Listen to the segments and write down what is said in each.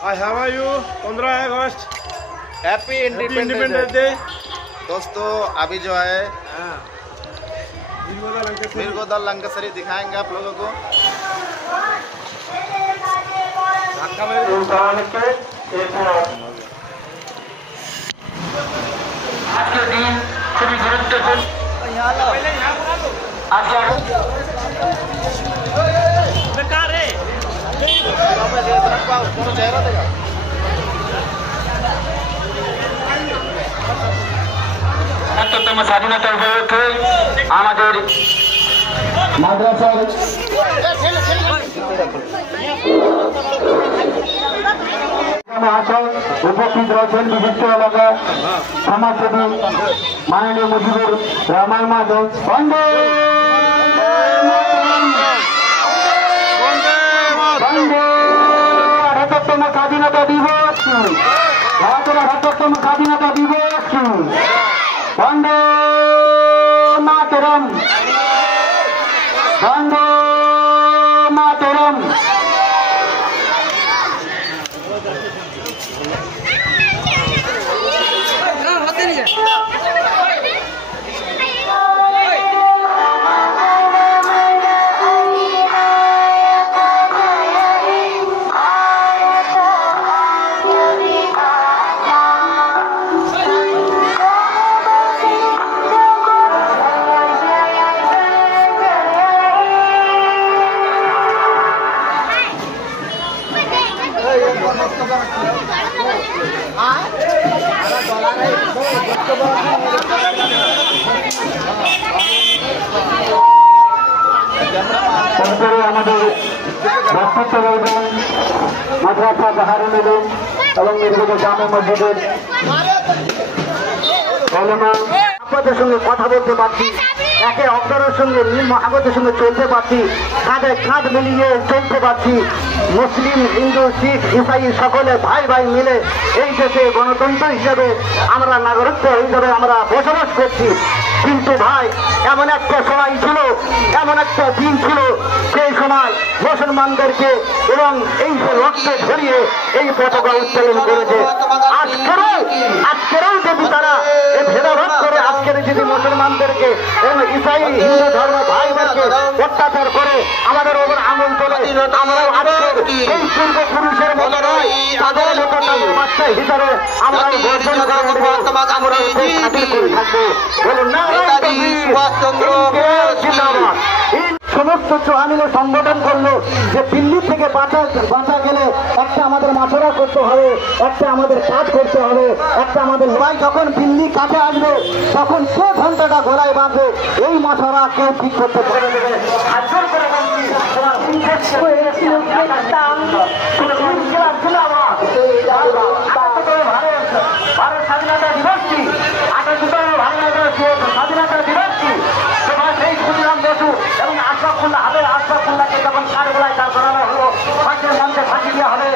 Hi, how are you? 15 August happy independence day. दोस्तों अभी जो है मिर्गोदल लंकेश्वरी दिखाएंगे आप लोगों को। आज के दिन খুবই গুরুত্বপূর্ণ। बेकार है। चेहरा देगा একাত্তরতম স্বাধীনতা উপলক্ষে আমাদের মাদ্রাসার উপস্থিত রয়েছেন বিশিষ্ট এলাকা সমাজসেবী মাননীয় মুজিবুর রহমান মাধব। বন্দে বন্দে ৭৮তম স্বাধীনতা দিবস, ভারতের ৭৮তম স্বাধীনতা দিবস। বন্দে মাতরম, বন্দে মাতরম। আমাদের বক্তব্য রয়েছেন মাদ্রাসা বাহারুল উলুম এবং মির্গোদল জামে মসজিদের আপনাদের সঙ্গে কথা বলতে পারছি, একে অপরের সঙ্গে মিল মহাব্বতের সঙ্গে চলতে পারছি, কাঁধে কাঁধ মিলিয়ে চলতে পারছি। মুসলিম, হিন্দু, শিখ, ইসাই সকলে ভাই ভাই মিলে এই দেশে গণতন্ত্র হিসাবে আমরা নাগরিকত্ব হিসাবে আমরা বসবাস করছি। কিন্তু ভাই এমন একটা সময় ছিল, এমন একটা দিন ছিল, সেই সময় মুসলমানদেরকে এবং এই রক্তে ঝরিয়ে এই পতাকা উত্তোলন করেছে। আজকেরও যদি তারা ভেদাভেদ করে আজকের যদি মুসলমানদেরকে এবং ইসাই হিন্দু ধর্ম ভাই বোনকে অত্যাচার করে আমাদের ওপর আঙুল তোলে, আমরাও আজকের এই পূর্বপুরুষের মতো নয়, তাদের মতো বাচ্চা হিসাবে আমরাও গর্জন করে উঠবো, আমরা খাতির করে থাকবো। বলুন না সমস্ত চোহামিলে সংগঠন করলো যে দিল্লি থেকে বাঁচা গেলে একটা আমাদের মাছরা করতে হবে, একটা আমাদের কাজ করতে হবে, একটা আমাদের সবাই যখন দিল্লি কাছে আসবে তখন কে ঘন্টাটা গলায় বাঁধবে এই মাছরা কেউ ঠিক করতে পারে দেবে। ভারত স্বাধীনতা দিবস কি ৭৮তম স্বাধীনতা দিবস কি তোমার সেই ক্ষুদিরাম বসু এবং আশরাফুল্লাহ হাবের আশরাফুল্লাহকে যখন কার গোলায় দাঁড় করানো হলো, ফাঁসির মঞ্চে ফাঁসি দেওয়া হবে,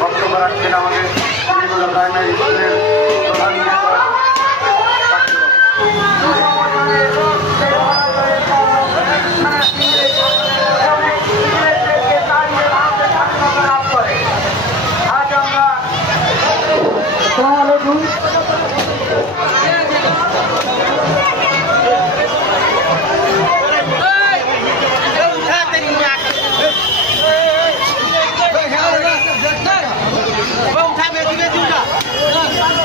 বক্তব্য রাখছেন আমাদের প্রাইমারি স্কুলের প্রধান Vamos,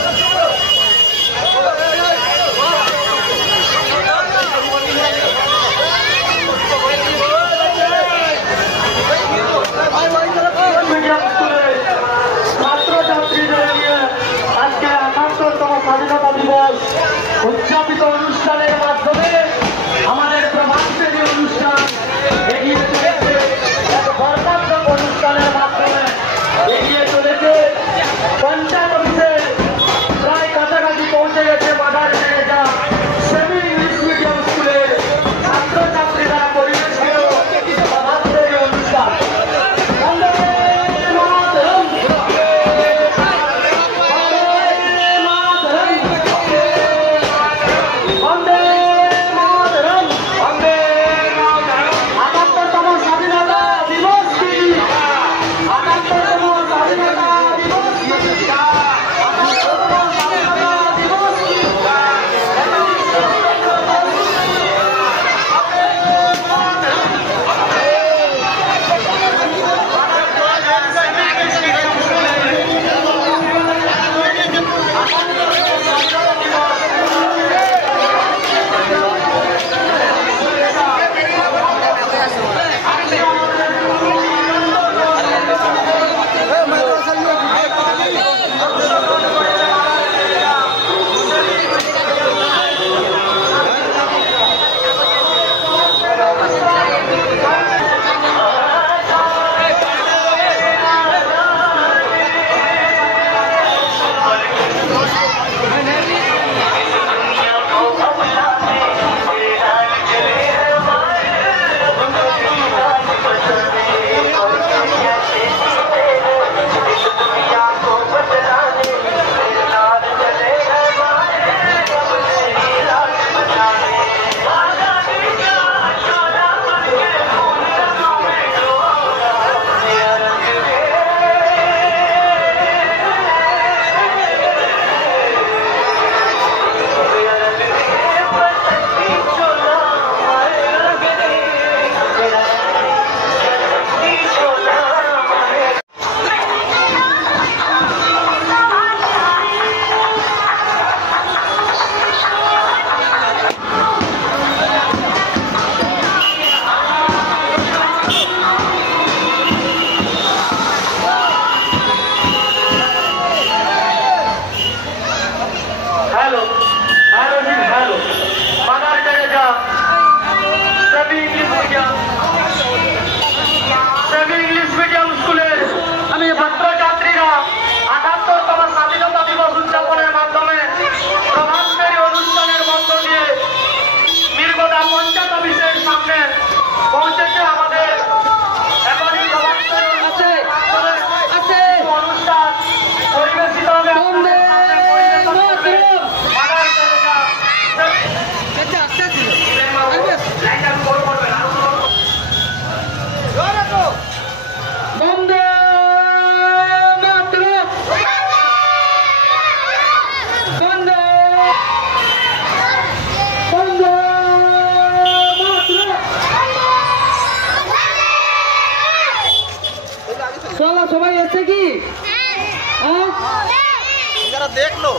इधर देख लो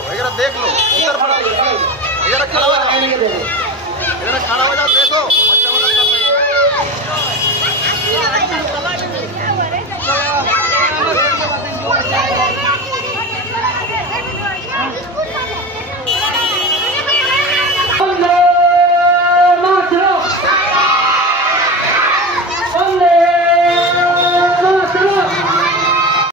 उधर खड़ा हो जाओ इधर खड़ा हो जाओ देख